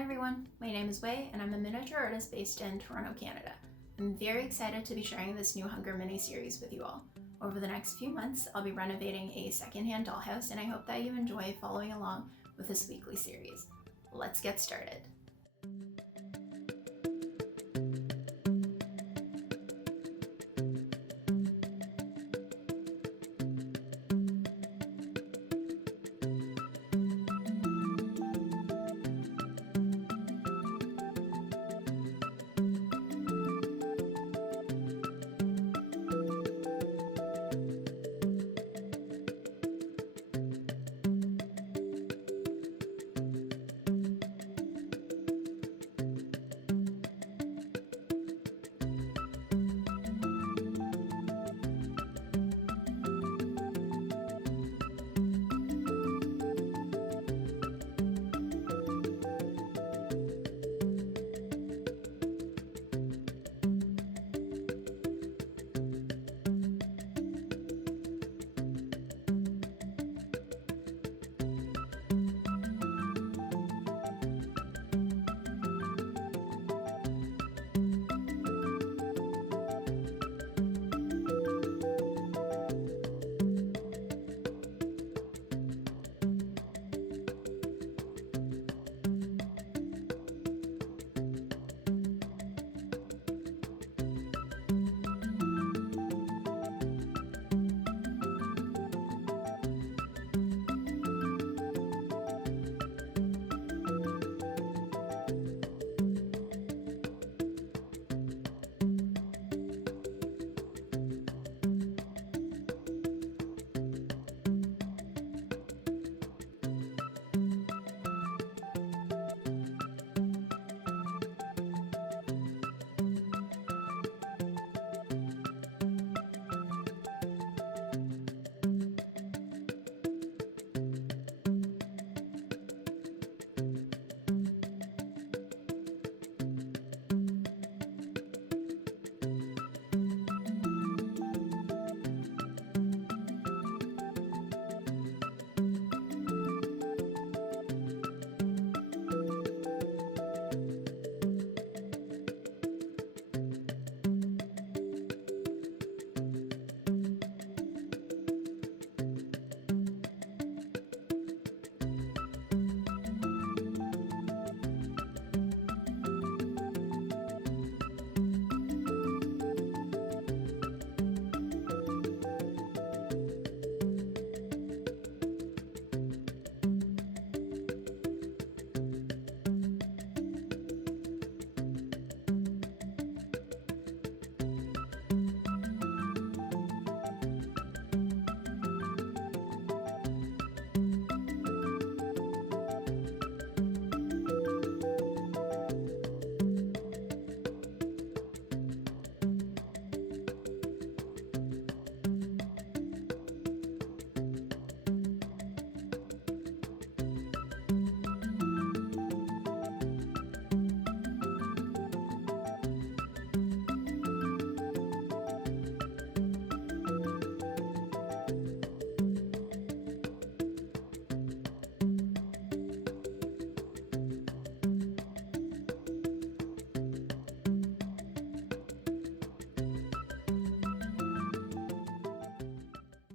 Hi everyone, my name is Wei and I'm a miniature artist based in Toronto, Canada. I'm very excited to be sharing this new Hunker Mini series with you all. Over the next few months, I'll be renovating a secondhand dollhouse and I hope that you enjoy following along with this weekly series. Let's get started.